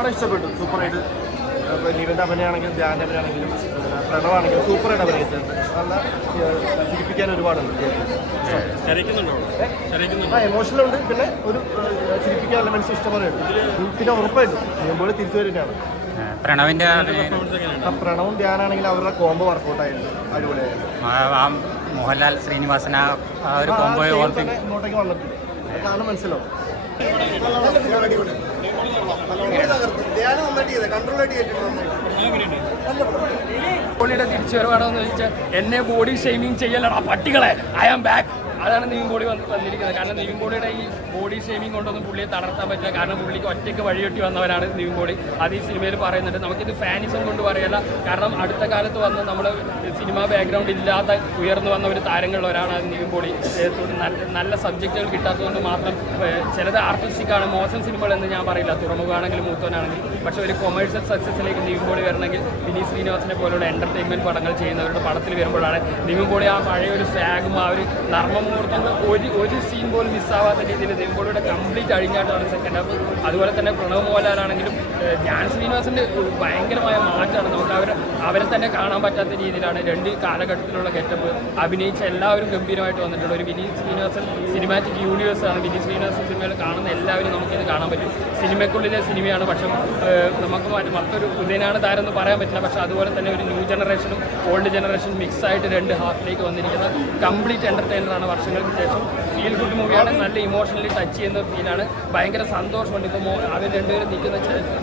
പടം ഇഷ്ടപ്പെട്ടു, സൂപ്പറായിട്ട്. ഇപ്പോൾ നിവിൻ്റെ അഭിനയമാണെങ്കിലും ധ്യാൻ്റെ അഭിനയമാണെങ്കിലും പ്രണവാണെങ്കിലും സൂപ്പറായിട്ട് അഭിനയിച്ചിട്ടുണ്ട്. നല്ല ചിരിപ്പിക്കാൻ ഒരുപാടുണ്ട്. എമോഷണലുണ്ട്, പിന്നെ ഒരു ചിരിപ്പിക്കാൻ എലമെന്റ്സ് ഇഷ്ടംപോലെ ഉണ്ട്. പിന്നെ ഉറപ്പായിട്ടും നിവിൻപോളി തിരിച്ചു വരുന്നതാണ്. പ്രണവിന്റെ പ്രണവും ധ്യാനാണെങ്കിൽ അവരുടെ കോംബോ വർക്കൗട്ട് ആയിട്ടുണ്ട്, അടിപൊളിയായിരുന്നു. മോഹൻലാൽ ശ്രീനിവാസൻ ആ ഒരു കോംബോ ഇങ്ങോട്ടേക്ക് വന്നിട്ടുണ്ട്, അത് കാണാൻ മനസ്സിലാവും. പുള്ളിയുടെ തിരിച്ചുവരവാണെന്ന് ചോദിച്ചാൽ എന്നെ ബോഡി ഷെയ്മിങ് ചെയ്യലടാ പട്ടികളെ, ഐ ആം ബാക്ക്. അതാണ് നിവിൻ പോളി വന്നിരിക്കുന്നത്. കാരണം നിവിൻ പോളിയുടെ ഈ ബോഡി ഷെയ്മിങ് കൊണ്ടൊന്നും പുള്ളിയെ തളർത്താൻ പറ്റില്ല. കാരണം പുള്ളിക്ക് ഒറ്റയ്ക്ക് വഴിയൊട്ടി വന്നവരാണ് നിവിൻ പോളി. അത് ഈ സിനിമയിൽ പറയുന്നുണ്ട്. നമുക്കിത് ഫാനിസം കൊണ്ട് പറയല്ല, കാരണം അടുത്ത കാലത്ത് വന്ന് നമ്മൾ സിനിമാ ബാക്ക്ഗ്രൗണ്ട് ഇല്ലാതെ ഉയർന്നു വന്ന ഒരു താരങ്ങളിൽ ഒരാളാണ് നിവിൻ പോളി. നല്ല സബ്ജക്റ്റുകൾ കിട്ടാത്തതുകൊണ്ട് മാത്രം ചിലത് ആർട്ടിസ്റ്റിക്കാണ്, മോശം സിനിമകൾ എന്ന് ഞാൻ പറയില്ല, തുറമുഖമാണെങ്കിലും മൂത്തോനാണെങ്കിലും. പക്ഷേ ഒരു കൊമേഴ്ഷ്യൽ സക്സസിലേക്ക് നിവിൻ പോളി വരണമെങ്കിൽ വിനീത് ശ്രീനിവാസനെ പോലുള്ള എൻ്റർടൈൻമെൻറ്റ് പടങ്ങൾ ചെയ്യുന്നവരുടെ പടത്തിൽ വരുമ്പോഴാണ് നിവിൻ പോളി ആ പഴയ ഒരു സാഗും ആ ഒരു നർമ്മമുഹൂർത്തങ്ങൾ ഒരു സീൻ പോലും മിസ്സാവാത്ത രീതിയിൽ നിവിൻ പോളിയുടെ കംപ്ലീറ്റ് അഴിഞ്ഞാട്ടാണ് സെക്കൻഡ് ഹാഫ്. അതുപോലെ തന്നെ പ്രണവ് മോഹൻലാലാണെങ്കിലും ധ്യാൻ ശ്രീനിവാസൻ്റെ ഭയങ്കരമായ മാറ്റമാണ്. നമുക്ക് അവരെ തന്നെ കാണാൻ പറ്റാത്ത രീതിയിലാണ് രണ്ട് കാലഘട്ടത്തിലുള്ള ഗെറ്റപ്പ്. അഭിനയിച്ച എല്ലാവരും ഗംഭീരമായിട്ട് വന്നിട്ടുണ്ട്. ഒരു വിനീത് ശ്രീനിവാസൻ സിനിമാറ്റിക് യൂണിവേഴ്സാണ്. വിനീത് ശ്രീനിവാസൻ സിനിമയിൽ കാണുന്ന എല്ലാവരും നമുക്കിത് കാണാൻ പറ്റും. സിനിമയ്ക്കുള്ളിലെ സിനിമയാണ്, പക്ഷേ നമുക്ക് മറ്റൊരു ഉദയനാണ് താരം എന്ന് പറയാൻ പറ്റില്ല. പക്ഷേ അതുപോലെ തന്നെ ഒരു ന്യൂ ജനറേഷനും ഓൾഡ് ജനറേഷൻ മിക്സ് ആയിട്ട് രണ്ട് ഹാഫിലേക്ക് വന്നിരിക്കുന്ന കംപ്ലീറ്റ് എൻ്റർടൈനറാണ്. വർഷങ്ങൾക്ക് ശേഷം ഫീൽ ഗുഡ് മൂവിയാണ്. നല്ല ഇമോഷണലി ടച്ച് ചെയ്യുന്ന ഫീലാണ്. ഭയങ്കര സന്തോഷമുണ്ട്. ഇപ്പോൾ അവർ രണ്ടുപേരും നിൽക്കുന്ന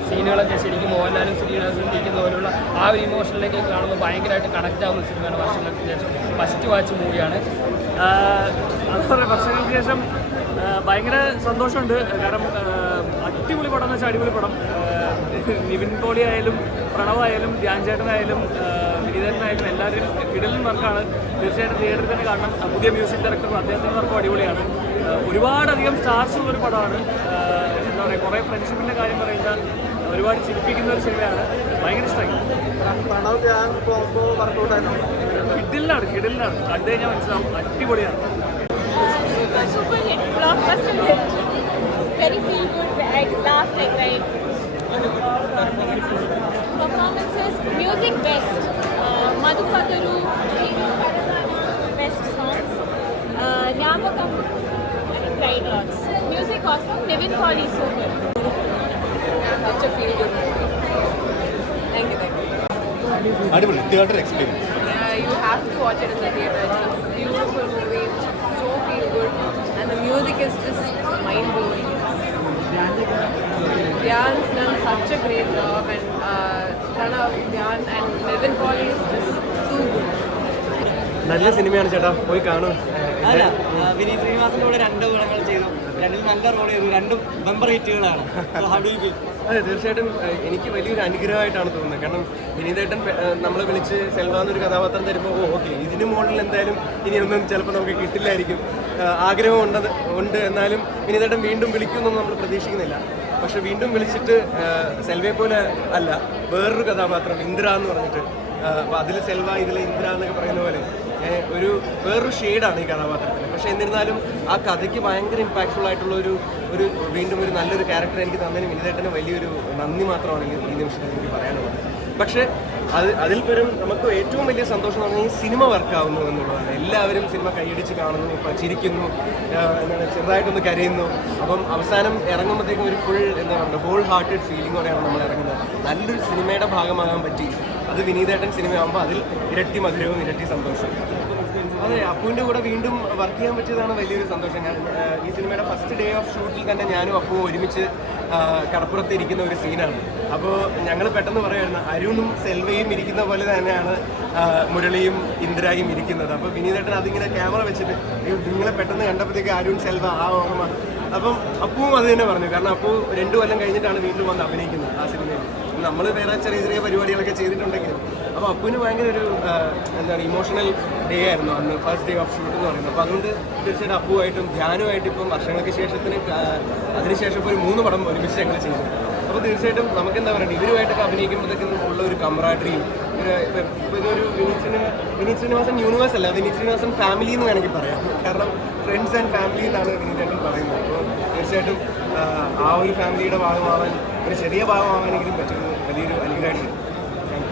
സീനുകളൊക്കെ ശരിക്കും മോഹൻലാലും ശ്രീനിവാസനും നിൽക്കുന്ന പോലുള്ള ആ ഒരു ഇമോഷനിലേക്ക് കാണുമ്പോൾ ഭയങ്കരമായിട്ട് കണക്റ്റ് ആവുന്ന സിനിമയാണ്. വർഷങ്ങൾക്ക് ശേഷം ഫസ്റ്റ് വാച്ച് മൂവിയാണ്. അതുപോലെ വർഷങ്ങൾക്ക് ശേഷം ഭയങ്കര സന്തോഷമുണ്ട്. കാരണം അടിപൊളി പടം എന്ന് വെച്ചാൽ അടിപൊളി പടം. നിവിൻ പോളി ആയാലും പ്രണവായാലും ധ്യാൻ ചേട്ടനായാലും വിനീതനായാലും എല്ലാവരും കിടലിൻ വർക്കാണ്. തീർച്ചയായിട്ടും തിയേറ്ററിൽ തന്നെ കാണണം. പുതിയ മ്യൂസിക് ഡയറക്ടർ അദ്ദേഹത്തിൻ്റെ വർക്കും അടിപൊളിയാണ്. ഒരുപാടധികം സ്റ്റാർസ് ഉള്ളൊരു പടമാണ്. എന്താ പറയുക, കുറേ ഫ്രണ്ട്ഷിപ്പിൻ്റെ കാര്യം പറയുന്നത് ഒരുപാട് ചിരിപ്പിക്കുന്ന ഒരു സിനിമയാണ്. ഭയങ്കര ഇഷ്ടമായി. കിടലിനാണ് കണ്ടു കഴിഞ്ഞാൽ മനസ്സിലാവും. അടിപൊളിയാണ്. Super hit, blockbuster hit. Very feel good. I laughed, I cried. Performances, music best. Madhu Padaru, best songs. Nyamagam, I cried lots. Music awesome. Nivin Pauli super. Such a feel good. Thank you. അടിപൊളി theatre experience. You have to watch it in the theater. It's a beautiful movie. So feel good, and the music is just mind blowing. Dhyan's done such a great job, and Pranav, Dhyan, and Nivin Pauli is just too good. നല്ല സിനിമയാണ് ചേട്ടാ, പോയി കാണും. അല്ല, വിനീത് ശ്രീനിവാസന്റെ കൂടെ 2 ഗുണങ്ങൾ ചെയ്തു. രണ്ടിൽ നല്ല റോൾ ചെയ്തു. 2 ബമ്പർ ഹിറ്റുകളാണ്. അതെ, തീർച്ചയായിട്ടും എനിക്ക് വലിയൊരു അനുഗ്രഹമായിട്ടാണ് തോന്നുന്നത്. കാരണം വിനീതേട്ടൻ നമ്മളെ വിളിച്ച് സെൽവ എന്നൊരു കഥാപാത്രം തരുമ്പോൾ ഓക്കെ, ഇതിന് മുകളിൽ എന്തായാലും ഇനിയൊന്നും ചിലപ്പോൾ നമുക്ക് കിട്ടില്ലായിരിക്കും. ആഗ്രഹം ഉണ്ട്, എന്നാലും വിനീതേട്ടൻ വീണ്ടും വിളിക്കുമെന്നൊന്നും നമ്മൾ പ്രതീക്ഷിക്കുന്നില്ല. പക്ഷെ വീണ്ടും വിളിച്ചിട്ട് സെൽവയെ പോലെ അല്ല, വേറൊരു കഥാപാത്രം ഇന്ദ്ര എന്ന് പറഞ്ഞിട്ട്, അപ്പോൾ അതിൽ സെൽവ, ഇതിൽ ഇന്ദ്ര എന്നൊക്കെ പറയുന്ന പോലെ വേറൊരു ഷെയ്ഡാണ് ഈ കഥാപാത്രത്തിന്. പക്ഷേ എന്നിരുന്നാലും ആ കഥയ്ക്ക് ഭയങ്കര ഇമ്പാക്ട്ഫുൾ ആയിട്ടുള്ള ഒരു വീണ്ടും ഒരു നല്ലൊരു ക്യാരക്ടർ എനിക്ക് തന്നതിന് വിനീതേട്ടന് വലിയൊരു നന്ദി മാത്രമാണ് ഈ നിമിഷത്തിൽ എനിക്ക് പറയാനുള്ളത്. പക്ഷേ അതിൽ പേരും നമുക്ക് ഏറ്റവും വലിയ സന്തോഷം എന്ന് പറഞ്ഞാൽ ഈ സിനിമ വർക്കാവുന്നു എന്നുള്ളതാണ്. എല്ലാവരും സിനിമ കൈയടിച്ച് കാണുന്നു, ചിരിക്കുന്നു, എന്താണ് ചെറുതായിട്ടൊന്ന് കരയുന്നു. അപ്പം അവസാനം ഇറങ്ങുമ്പോഴത്തേക്കും ഒരു ഫുൾ എന്താ പറയുക ഹോൾ ഹാർട്ടഡ് ഫീലിങ്ങോടെയാണ് നമ്മൾ ഇറങ്ങുന്നത്. നല്ലൊരു സിനിമയുടെ ഭാഗമാകാൻ പറ്റി. അത് വിനീതേട്ടൻ സിനിമയാകുമ്പോൾ അതിൽ ഇരട്ടി മധുരവും ഇരട്ടി സന്തോഷം. അതെ, അപ്പുവിൻ്റെ കൂടെ വീണ്ടും വർക്ക് ചെയ്യാൻ പറ്റിയതാണ് വലിയൊരു സന്തോഷം. ഞാൻ ഈ സിനിമയുടെ ഫസ്റ്റ് ഡേ ഓഫ് ഷൂട്ടിൽ തന്നെ ഞാനും അപ്പുവും ഒരുമിച്ച് കടപ്പുറത്ത് ഇരിക്കുന്ന ഒരു സീനാണ്. അപ്പോൾ ഞങ്ങൾ പെട്ടെന്ന് പറയുമായിരുന്നു, അരുണും സെൽവയും ഇരിക്കുന്ന പോലെ തന്നെയാണ് മുരളിയും ഇന്ദ്രയും ഇരിക്കുന്നത്. അപ്പോൾ വിനീതേട്ടൻ അതിങ്ങനെ ക്യാമറ വെച്ചിട്ട് നിങ്ങളെ പെട്ടെന്ന് കണ്ടപ്പോഴത്തേക്ക് അരുൺ സെൽവ ആ ഓർമ്മ. അപ്പം അപ്പുവും അത് തന്നെ പറഞ്ഞു. കാരണം അപ്പു 2 കൊല്ലം കഴിഞ്ഞിട്ടാണ് വീണ്ടും വന്ന് അഭിനയിക്കുന്നത് ആ സിനിമയിൽ. നമ്മൾ വേറെ ചെറിയ ചെറിയ പരിപാടികളൊക്കെ ചെയ്തിട്ടുണ്ടെങ്കിലും അപ്പോൾ അപ്പുവിന് ഭയങ്കര ഒരു എന്താണ് ഇമോഷണൽ ഡേ ആയിരുന്നു അന്ന്, ഫസ്റ്റ് ഡേ ഓഫ് ഷൂട്ട് എന്ന് പറയുന്നത്. അപ്പോൾ അതുകൊണ്ട് തീർച്ചയായിട്ടും അപ്പുവായിട്ടും ധ്യാനുമായിട്ട് ഇപ്പം വർഷങ്ങൾക്ക് അതിനുശേഷം ഇപ്പോൾ ഒരു 3 പടം ഒരുമിച്ച് ഞങ്ങൾ ചെയ്തു. അപ്പോൾ തീർച്ചയായിട്ടും നമുക്ക് എന്താ പറയുക, ഇവരുമായിട്ടൊക്കെ അഭിനയിക്കുമ്പോഴത്തേക്കും ഉള്ള ഒരു കംറാഡറിയും ഇപ്പോൾ ഇതൊരു വിനീത് ശ്രീനിവാസൻ യൂണിവേഴ്സ് അല്ല, വിനീത് ശ്രീനിവാസൻ ഫാമിലി എന്ന് വേണമെങ്കിൽ പറയാം. കാരണം ഫ്രണ്ട്സ് ആൻഡ് ഫാമിലി എന്നാണ് വിനീതേട്ടൻ പറയുന്നത്. അപ്പോൾ തീർച്ചയായിട്ടും ആ ഒരു ഫാമിലിയുടെ ഭാഗമാവാൻ ഒരു ചെറിയ ഭാഗമാവാനെങ്കിലും പറ്റുന്നു